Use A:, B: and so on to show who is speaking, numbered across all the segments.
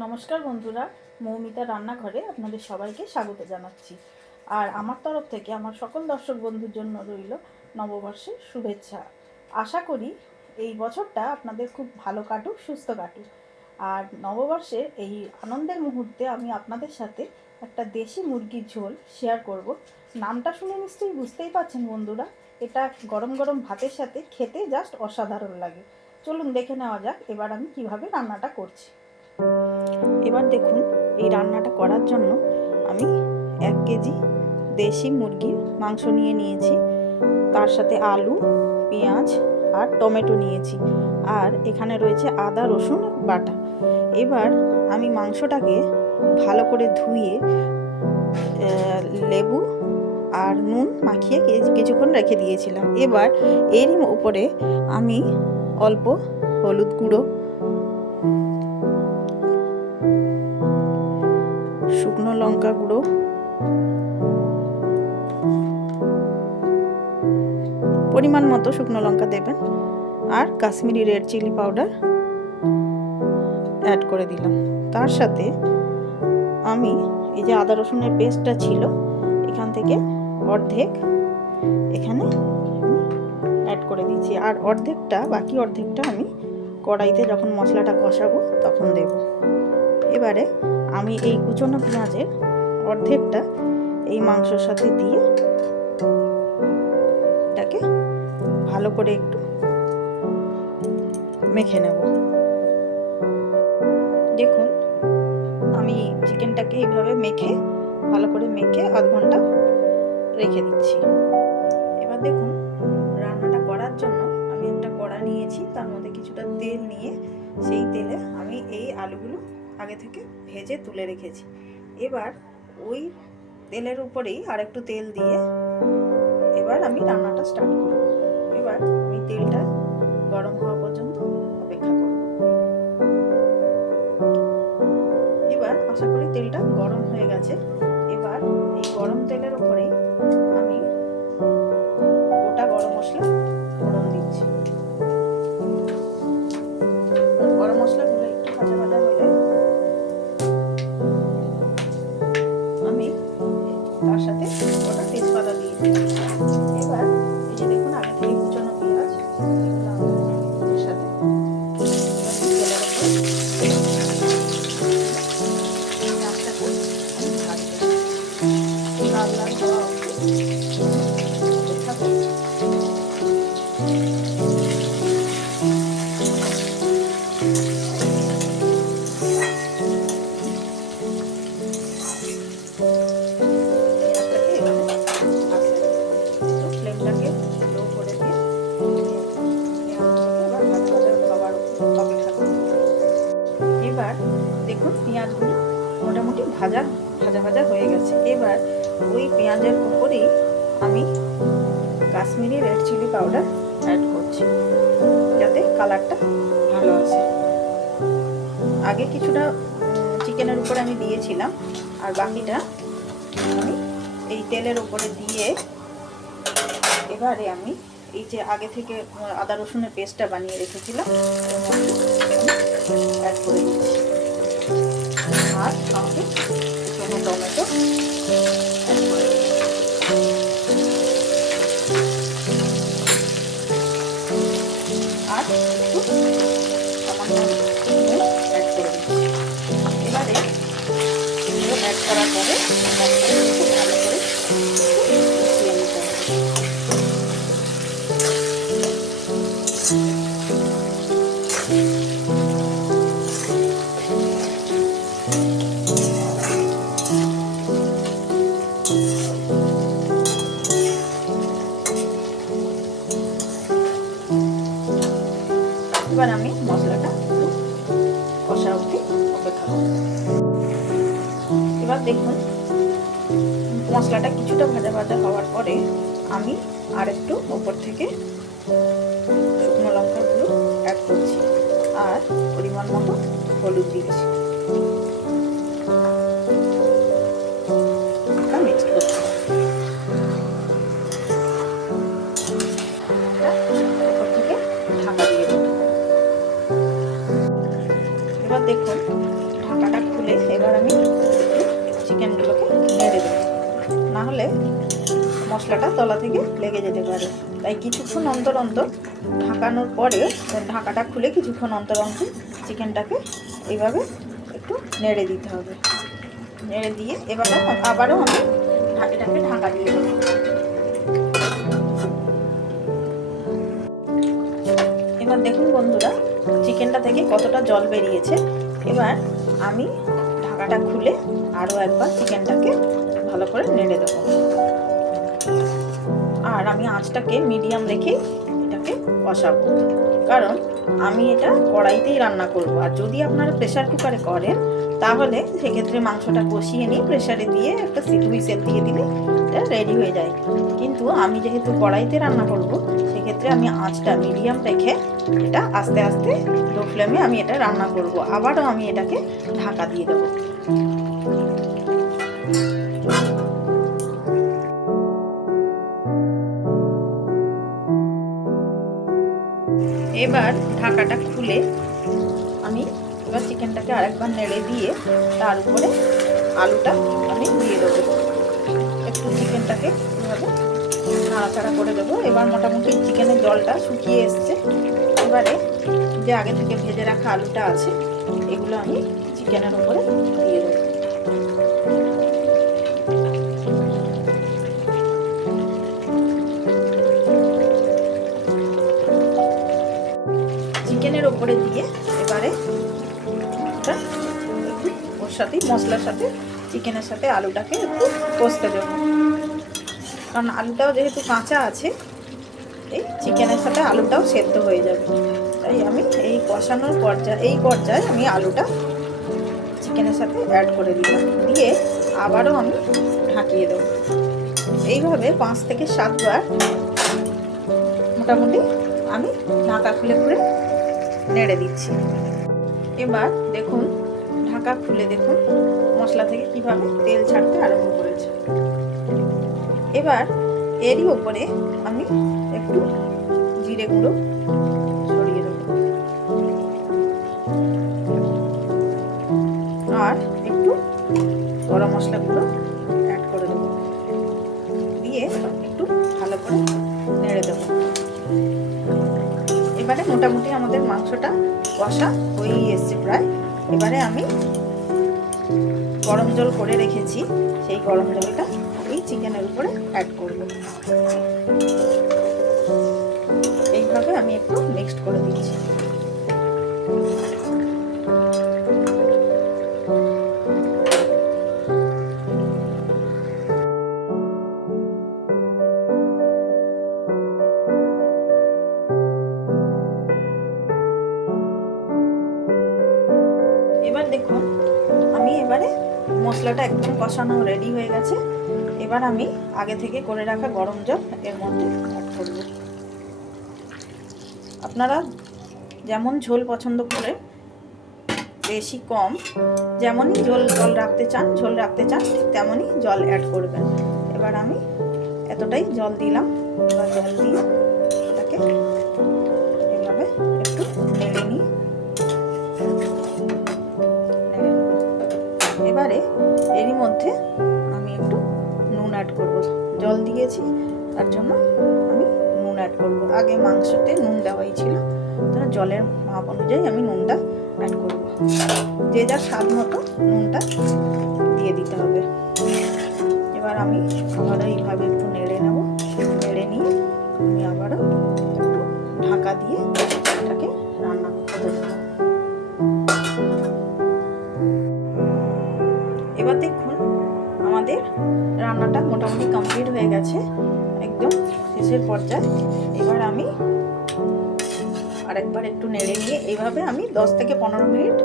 A: নমস্কার বন্ধুরা, মৌমিতা রান্নাঘরে আপনাদের সবাইকে স্বাগত জানাচ্ছি। আর আমার তরফ থেকে আমার সকল দর্শক বন্ধুর জন্য রইল নববর্ষের শুভেচ্ছা। আশা করি এই বছরটা আপনাদের খুব ভালো কাটুক, সুস্থ কাটুক। আর নববর্ষের এই আনন্দের মুহূর্তে আমি আপনাদের সাথে একটা দেশি মুরগির ঝোল শেয়ার করব। নামটা শুনে নিশ্চয়ই বুঝতেই পারছেন বন্ধুরা, এটা গরম গরম ভাতের সাথে খেতে জাস্ট অসাধারণ লাগে। চলুন দেখে নেওয়া যাক, এবার আমি কীভাবে রান্নাটা করছি। এবার দেখুন, এই রান্নাটা করার জন্য আমি এক কেজি দেশি মুরগির মাংস নিয়ে নিয়েছি। তার সাথে আলু, পেঁয়াজ আর টমেটো নিয়েছি। আর এখানে রয়েছে আদা, রসুন, বাটা। এবার আমি মাংসটাকে ভালো করে ধুয়ে লেবু আর নুন মাখিয়ে কিছুক্ষণ রেখে দিয়েছিলাম। এবার এরই উপরে আমি অল্প হলুদ গুঁড়ো শুকনো লঙ্কা গুঁড়ো। পরিমাণ মতো শুকনো লঙ্কা দেবেন। আর Kashmiri red chilli powder add করে দিলাম। তার সাথে আমি এই যে আদা রসুনের পেস্টটা ছিল, এখান থেকে অর্ধেক এখানে অ্যাড করে দিচ্ছি আর অর্ধেকটা, বাকি অর্ধেকটা আমি কড়াইতে যখন মশলাটা কষাবো তখন দেব। এবারে আমি এই কুচনো পেঁয়াজের অর্ধেকটা এই মাংসর সাথে দিয়ে এটাকে ভালো করে একটু মেখে নেব। দেখুন, আমি চিকেনটাকে এইভাবে মেখে ভালো করে মেখে আধ ঘণ্টা রেখে দিচ্ছি। এবার দেখুন, রান্নাটা করার জন্য আমি একটা কড়া নিয়েছি, তার মধ্যে কিছুটা তেল নিয়ে সেই তেলে আমি এই আলুগুলো আগে থেকে ভেজে তুলে রেখেছি। এবার ওই তেলের উপরেই আর একটু তেল দিয়ে এবার আমি রান্নাটা স্টার্ট করব। এবার আমি তেলটা গরম হওয়া পর্যন্ত অপেক্ষা করব। এবার আশা করি তেলটা গরম হয়ে গেছে। এবার এই গরম তেলের উপরেই এবার দেখুন পেঁয়াজগুলো মোটামুটি ভাজা ভাজা ভাজা হয়ে গেছে। এবার ওই পেঁয়াজের উপরেই আমি Kashmiri red chilli powder add করছি, যাতে কালারটা ভালো আসে। আগে কিছুটা চিকেনের উপরে আমি দিয়েছিলাম, আর বাকিটা আমি এই তেলের উপরে দিয়ে এবারে আমি এই যে আগে থেকে আদা রসুনের পেস্টটা বানিয়ে রেখেছিলাম অ্যাড করে দিচ্ছি আর এবার আমি মশলাটা কষা অবধি অপেক্ষা দেখুন মশলাটা কিছুটা ভাজা ভাজা হওয়ার পরে আমি আর একটু ওপর থেকে শুকনো লঙ্কাগুলো অ্যাড করছি আর পরিমাণ মতো হলুদ থেকে ঢাকা দিয়ে এবার দেখুন, ঢাকাটা খুলে এবার আমি দেবো নাহলে মশলাটা তলা থেকে লেগে যেতে পারে। তাই কিছুক্ষণ অন্তর অন্তর ঢাকানোর পরে ঢাকাটা খুলে কিছুক্ষণ অন্তর অন্তর চিকেনটাকে এইভাবে একটু নেড়ে দিতে হবে। নেড়ে দিয়ে এবারে আবারও আমি ঢাকিটাকে ঢাকা দিয়ে এবার দেখুন বন্ধুরা, চিকেনটা থেকে কতটা জল বেরিয়েছে। এবার আমি ঢাকাটা খুলে আরও একবার চিকেনটাকে ভালো করে নেড়ে দেবো। আর আমি আঁচটাকে মিডিয়াম রেখে এটাকে কষাবো। কারণ আমি এটা কড়াইতেই রান্না করব। আর যদি আপনারা প্রেশার কুকারে করেন, তাহলে সেক্ষেত্রে মাংসটা কষিয়ে নিয়ে প্রেশারে দিয়ে একটা সিট হুইসেল দিয়ে দিলে এটা রেডি হয়ে যায়। কিন্তু আমি যেহেতু কড়াইতে রান্না করব, সেক্ষেত্রে আমি আঁচটা মিডিয়াম রেখে এটা আস্তে আস্তে লো ফ্লেমে আমি এটা রান্না করব। আবারও আমি এটাকে ঢাকা দিয়ে দেবো। এবার ঢাকাটা খুলে আমি এবার চিকেনটাকে আরেকবার নেড়ে দিয়ে তার উপরে আলুটা আমি দিয়ে দেবো। একটু চিকেনটাকে এভাবে নাড়াচাড়া করে দেবো। এবার মোটামুটি চিকেনের জলটা শুকিয়ে এসছে। এবারে যে আগে থেকে ভেজে রাখা আলুটা আছে, এগুলো আমি চিকেনের উপরে দিয়ে দেবো। ওপরে দিয়ে এবারে ওর সাথে, মশলার সাথে চিকেনের সাথে আলুটাকে একটু কষতে দেব। কারণ আলুটাও যেহেতু কাঁচা আছে, এই চিকেনের সাথে আলুটাও সেদ্ধ হয়ে যাবে। তাই আমি এই কষানোর পর্যায়ে এই পর্যায়ে আমি আলুটা চিকেনের সাথে অ্যাড করে দিলাম। দিয়ে আবারও আমি ঢাকিয়ে দেবো। এইভাবে পাঁচ থেকে সাতবার মোটামুটি আমি ঢাকা খুলে খুলে নেড়ে দিচ্ছি। এবার দেখুন, ঢাকা খুলে দেখুন, মশলা থেকে কীভাবে তেল ছাড়তে আরম্ভ করেছে। এবার এরই ওপরে আমি একটু জিরে গুঁড়ো ছড়িয়ে দেবো। আর একটু গরম মশলা গুঁড়ো অ্যাড করে দেবো। দিয়ে একটু ভালো করে নেড়ে দেবো। এবারে মোটামুটি আমাদের মাংসটা কষা হয়েই এসছে প্রায়। এবারে আমি গরম জল করে রেখেছি, সেই গরম জলটা এই চিকেনের উপরে অ্যাড করব। এইভাবে আমি একটু মিক্সড করে দিচ্ছি। দেখুন, আমি এবারে মশলাটা একদম কষানো রেডি হয়ে গেছে। এবার আমি আগে থেকে করে রাখা গরম জল এর মধ্যে অ্যাড করব। আপনারা যেমন ঝোল পছন্দ করে, বেশি কম, যেমনই ঝোল, জল রাখতে চান, ঝোল রাখতে চান, ঠিক তেমনই জল অ্যাড করবেন। এবার আমি এতটাই জল দিলাম, এবার জল দিয়ে এটাকে এবারে এরই মধ্যে আমি একটু নুন অ্যাড করব। জল দিয়েছি, তার জন্য আমি নুন অ্যাড করব। আগে মাংসতে নুন দেওয়াই ছিল তাহলে জলের মাপ অনুযায়ী আমি নুনটা অ্যাড করব। যে যার স্বাদ মতো নুনটা দিয়ে দিতে হবে। এবার আমি আবারও এইভাবে একটু নেড়ে নেব। নেড়ে নিয়ে আমি আবারও একটু ঢাকা দিয়ে রান্নাটা মোটামুটি কমপ্লিট হয়ে গেছে, একদম শেষের পর্যায়ে। এবার আমি আরেকবার একটু নেড়ে নিয়ে এইভাবে আমি দশ থেকে পনেরো মিনিট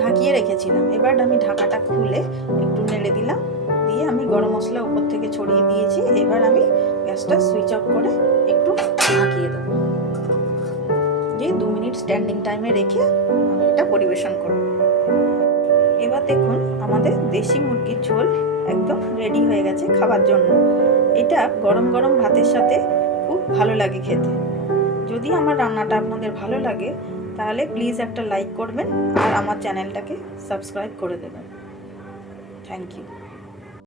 A: ঢাকিয়ে রেখেছিলাম। এবার আমি ঢাকাটা খুলে একটু নেড়ে দিলাম, দিয়ে আমি গরম মশলা উপর থেকে ছড়িয়ে দিয়েছি। এবার আমি গ্যাসটা সুইচ অফ করে একটু ঢাকিয়ে দেবো। দিয়ে দু মিনিট স্ট্যান্ডিং টাইমে রেখে আমি এটা পরিবেশন করব। এবার দেখুন, আমাদের দেশি মুরগির ঝোল একদম রেডি হয়ে গেছে খাবার জন্য। এটা গরম গরম ভাতের সাথে খুব ভালো লাগে খেতে। যদি আমার রান্নাটা আপনাদের ভালো লাগে, তাহলে প্লিজ একটা লাইক করবেন আর আমার চ্যানেলটাকে সাবস্ক্রাইব করে দেবেন। Thank you